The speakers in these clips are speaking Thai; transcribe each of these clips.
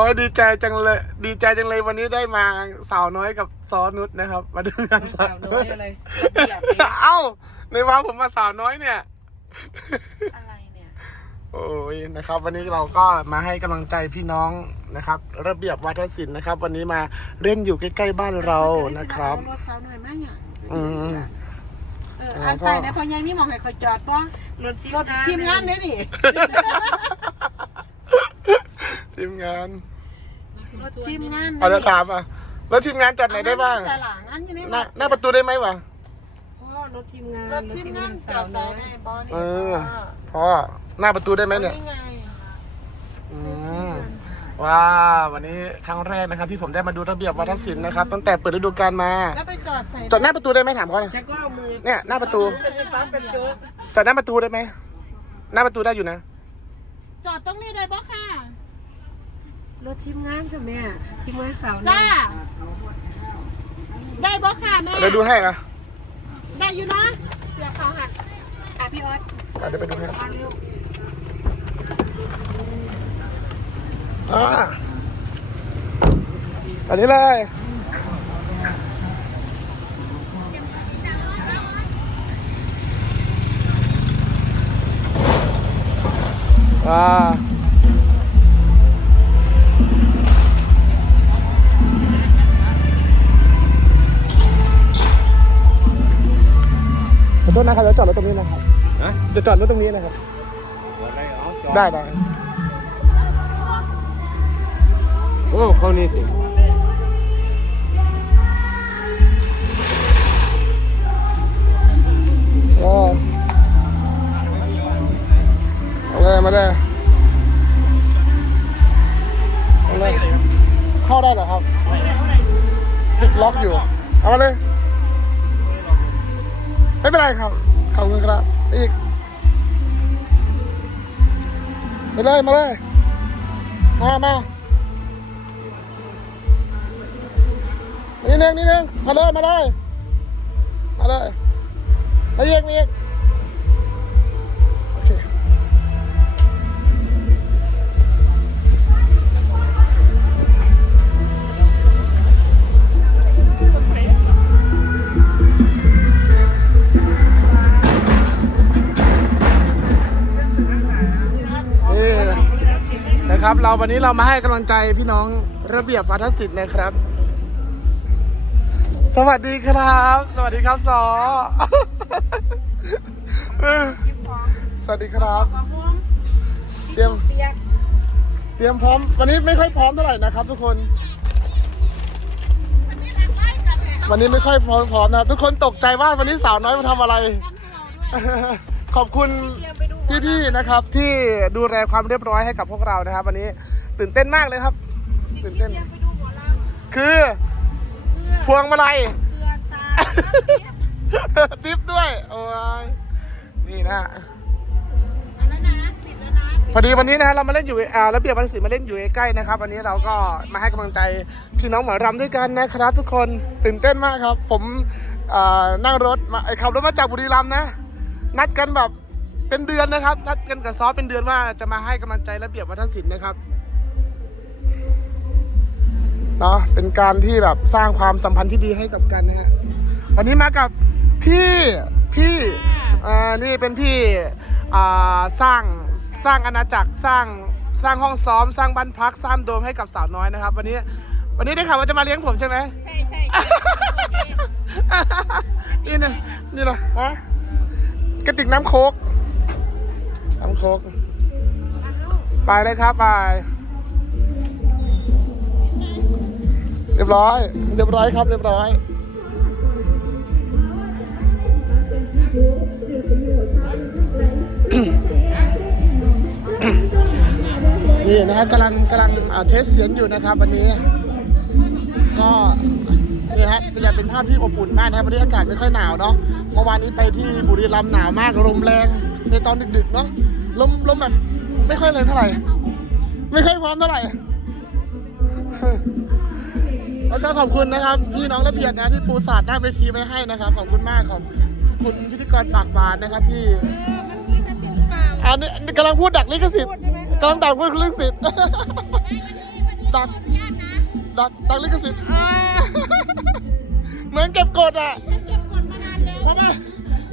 โอ้ยดีใจจังเลยดีใจจังเลยวันนี้ได้มาสาวน้อยกับซอนุชนะครับ มาดูงานสาวน้อยอะไรระเบียบเนี่ยเอ้าในว่าผมมาสาวน้อยเนี่ยอะไรเนี่ยโอ้ยนะครับ วันนี้เราก็มาให้กำลังใจพี่น้องนะครับ ระเบียบวัฒนศิลป์นะครับ วันนี้มาเล่นอยู่ใกล้ๆบ้านเรานะครับรถสาวหน่อยมากอย่างอืมเอออันไปนะพอยังมีหมองให้เขาจอดป่ะรถรถทีมงานเนี่ยนี่ทีมงาน รถทีมงานเอาจะถามอะแล้วทีมงานจัดไหนได้บ้างสลางอันอยู่ในหน้าหน้าประตูได้ไหมวะพ่อรถทีมงานรถทีมงานจอดใส่ได้บ่นี่เออพ่อหน้าประตูได้ไหมเนี่ยนี่ไงอืมว้าวันนี้ครั้งแรกนะครับ ที่ผมได้มาดูระเบียบวัฒนศิลป์นะครับตั้งแต่เปิดฤดูกาลมาแล้วไปจอดใส่จอดหน้าประตูได้ไหมถามเขาหน่อยฉันก็เอามือเนี่ยหน้าประตูเป็นปั๊บเป็นโจ๊กจอดหน้าประตูได้ไหมหน้าประตูได้อยู่นะ จอดตรงนี้ได้บ่ค่ะ รถทีมงานจ้ะแม่ทีมงานสาวน้อจ้า ยได้บ่ค่ะแม่ เดี๋ยวดูให้นะได้อยู่เนาะเสียเขาหักอะพี่ออสอะเดี๋ยวไปดูให้มาเร็วอ่าอันนี้เลยอ่า ษนะครับเดี๋ยวจอดรถตรงนี้นะครับเดี๋ยวจอดรถตรงนี้นะครับ ได้ได้โอ้เขานี่ติก็เอาเลยมาเลยเอาเลยเข้าได้เหรอครับติดล็อกอยู่ เอามาเลย ไม่เป็นไรครับขอบคุณครับอีกไปเลยมาเลยมามานี่นึงนี่นึงมาเลยมาเลยมาเลยมาเยกมาเยก นะครับ เราวันนี้เรามาให้กำลังใจพี่น้องระเบียบวัฒนศิลป์นะครับ สวัสดีครับ สวัสดีครับสอสวัสดีครับ เตรียมเปียกเตรียมพร้อม วันนี้ไม่ค่อยพร้อมเท่าไหร่นะครับ ทุกคน วันนี้ไม่ค่อยพร้อมพร้อมนะครับทุกคนตกใจว่าวันนี้สาวน้อยมาทำอะไร ขอบคุณเตรียมไปดู พี่ๆนะครับที่ดูแลความเรียบร้อยให้กับพวกเรานะครับ วันนี้ตื่นเต้นมากเลยครับตื่นเต้น เตรียมไปดูหมอลำคือเพื่อพวงมาลัย เพื่อซาทิปด้วยโอ้ยนี่นะเอาแล้วนะปิดแล้วนะพอดีวันนี้นะฮะเรามาเล่นอยู่อ่าระเบียบวัฒนศิลป์มาเล่นอยู่ใกล้ๆนะครับวันนี้เราก็มาให้กำลังใจพี่น้องหมอรำด้วยกันนะครับทุกคนตื่นเต้นมากครับ ผมอ่านั่งรถมาขับรถมาจากบุรีรัมย์นะ นัดกันแบบ เป็นเดือนนะครับ นัดกันกับซอฟเป็นเดือนว่าจะมาให้กำลังใจระเบียบวัฒนศิลป์นะครับเนาะเป็นการที่แบบสร้างความสัมพันธ์ที่ดีให้กับกันนะฮะวันนี้มากับพี่พี่อ่านี่เป็นพี่อ่าสร้างสร้างอาณาจักรสร้างสร้างห้องซ้อม สร้างบ้านพักสร้างโดมให้กับสาวน้อยนะครับ วันนี้วันนี้ได้ข่าวว่าจะมาเลี้ยงผมใช่ไหมใช่ใช่นี่นะนี่นะฮะกระติกน้ำโคก น้ำโคกไปเลยครับไปเรียบร้อย เรียบร้อยครับ เรียบร้อยนี่นะครับกำลังกำลังอ่าเทสเสียงอยู่นะครับ วันนี้ ก็นี่ฮะยังเป็นภาพที่อบอุ่นมากนะครับวันนี้อากาศไม่ค่อยหนาวเนาะเมื่อวานนี้ไปที่บุรีรัมย์หนาวมากลมแรงในตอนดึกๆเนาะ ลมลมแบบไม่ค่อยเลยเท่าไหร่ ไม่ค่อยพร้อมเท่าไหร่ แล้วก็ขอบคุณนะครับ พี่น้องระเบียบนะที่ปูสาดหน้าเวทีไว้ให้นะครับ ขอบคุณมากขอบคุณพิธีกรปากหวานนะครับที่ลิขสิทธิ์หรือเปล่าอันนี้กำลังพูดดักลิขสิทธิ์กำลังดักพูดลิขสิทธิ์วันนี้ดักดักดักลิขสิทธิ์อ่าเหมือนเก็บกดอะเก็บกดมานานแล้วเพราะว่า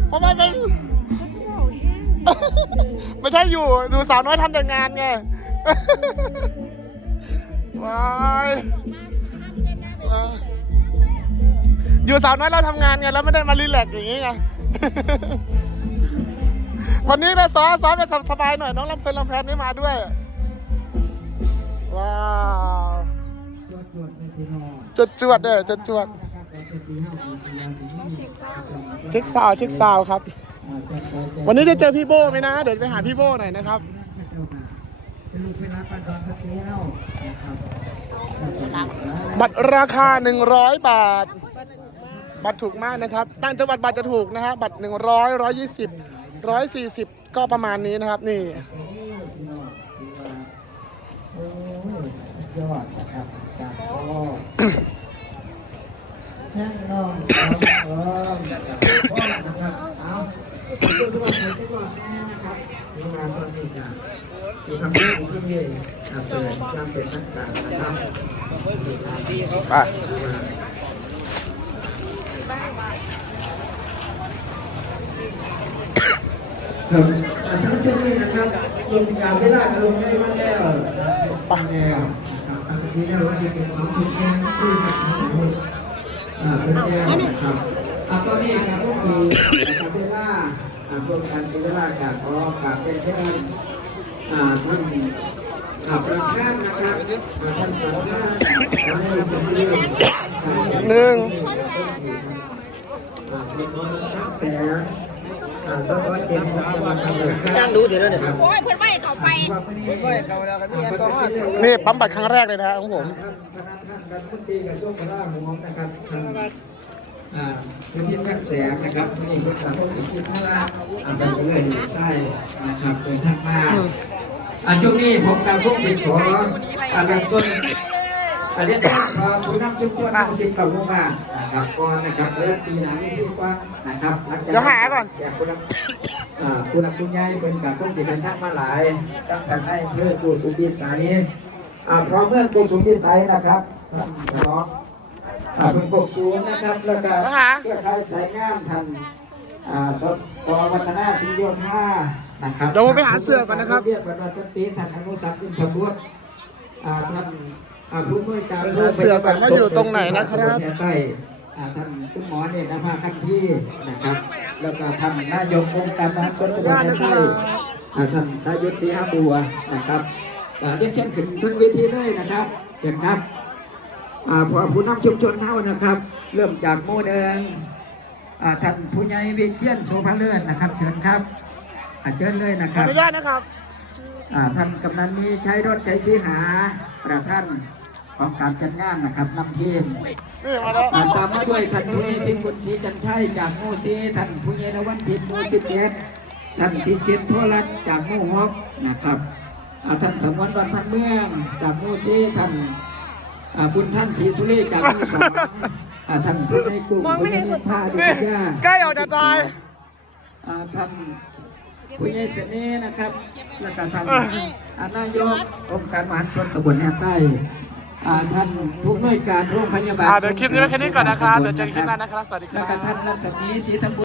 เพราะว่ามัน ไม่ใช่อยู่ดูสาวน้อยทำแต่งานไงวายอยู่สาวน้อยเราทำงานไงแล้วไม่ได้มารีแลกซ์อย่างนี้ไงวันนี้นะซ้อมซ้อมแบบสบายหน่อยน้องลำเพลินลำแพนนี่มาด้วย ว้าวจดจวดเด้อจดจวดเช็คซาวเช็คซาวครับ วันนี้จะเจอพี่โบไหมนะ เดี๋ยวไปหาพี่โบหน่อยนะครับบัตรราคา 100 บาท บัตรถูกมากนะครับตั้งจังหวัดบัตรจะถูกนะฮะบัตร 100 120 140 ก็ประมาณนี้นะครับนี่ยอดนะครับจากพ่อแห้งน้องพร้อมนะครับพร้อมนะครับเอาดูสวัสดีทุกคนแน่นะครับมี งานตอนนี้นะมีคำพูดที่เย่ครับเปิดความเป็นต่างๆนะครับไปครับทั้งช่วงนี้นะครับลงยาไม่ได้ก็ลงได้มาแล้วไปแล้วครับตอนนี้เราจะเป็นของคุณแม่ที่ทำให้อ่าเป็นแก้วนะครับตอนนี้ครับก็คือ นะครับเวลาอ่ารวมกันเป็นเวลาการออกกับเป็นเช่นอ่าท่านขับประธานนะครับอ่าท่านประธานท่านให้เป็นเรื่องอ่าหนึ่งอ่าเป็นร้อยแสนอ่าร้อยเจ็ดสิบกำลังทำเลยครับจ้างดูเดี๋ยวนะเดี๋ยวโอ้ยเพื่อนไปเขาไปนี่ปั๊มบัตรครั้งแรกเลยนะฮะของผมท่านคณะท่านรัฐมนตรีกระทรวงกลาโหมนะครับท่านอ่า พื้นที่ภาคแสงนะครับนี่คุณสามารถอิทธิพลาอ่าไปเลยใช่นะครับเป็นทางมาอ่าช่วงนี้ผมการพวกติดขออ่าเริ่มต้นอ่าเรียนท่านพอผู้นำชุมชนนำสิบเก่าลงมานะครับก่อนนะครับเริ่มปีหน้านี้ที่กว้างนะครับหลังจเดี๋ยวหาก่อนอยากคุณรับอ่าคุณรับคุณยายเป็นการพวกติดเป็นทางมาหลายตั้งแต่ให้เพื่อกูสุบิสัยอ่าพร้อมเมื่อกูสุมพิสัยนะครับท่านน้อง อ่าเป็นกบสูงนะครับ แล้วก็นะฮะเพื่อใครสายงานท่านอ่าสปวัฒนาสิโยธานะครับเดี๋ยวผมไปหาเสื้อก่อนนะครับ เรียกว่าท่านปีท่านอนุสักดิ์อินทบุตรอ่าท่านอ่าผู้อำนวยการหาเสื้อก่อนว่าอยู่ตรงไหนนะครับแพทย์ใต้อ่าท่านคุณหมอเนี่ยนะภาขั้นที่นะครับ แล้วก็ท่านนายกองค์การมหาชนตำบลแพทย์ใต้อ่าท่านสายุทธศรีหาบัวนะครับอ่าเรียนเชิญขึ้นทุนเวทีเลยนะครับเชิญครับอ่าพอ ผู้นำชุมชนเท่านะครับ เริ่มจากหมู่หนึ่งอ่าท่านผู้ใหญ่เวเชียนโสภาเลิศนะครับ เชิญครับอ่าเชิญเลยนะขคอรับอนุญาตนะครับอ่าท่านกำนันมีใช้รถใช้สีหาประท่านของการจัดงานนะครับนำทีมนี่มาแล้วอ่าตามมาด้วยท่านผู้ใหญ่พิมพ์บุญศรีจันทร์ชัยจากหมู่สีท่านผู้ใหญ่นวันทิพย์หมู่สิบเอ็ดท่านพิชิตโทรัตน์จากหมู่หกนะครับอ่าท่านสมวนวันพันเมืองจากหมู่สีท่าน อ่าบุญท่านศรีสุรีจากหมู่สองอ่าท่านผู้ใหญ่กลุ่มผู้ใหญ่นิพาดินี่ยาใกล้ออกจะตาย อ่าท่านผู้ใหญ่เสน่ห์นะครับ แล้วก็ท่านอ่านายกองค์การมหาชนตำบลแห่ใต้อ่าท่านผู้อำนวยการโรงพยาบาลอ่าเดี๋ยวคลิปนี้ไว้แค่นี้ก่อนนะครับเดี๋ยวเจอกันคลิปหน้านะครับสวัสดีคแล้วรัก็ท่านบรัศมีศรีธรรมบุญ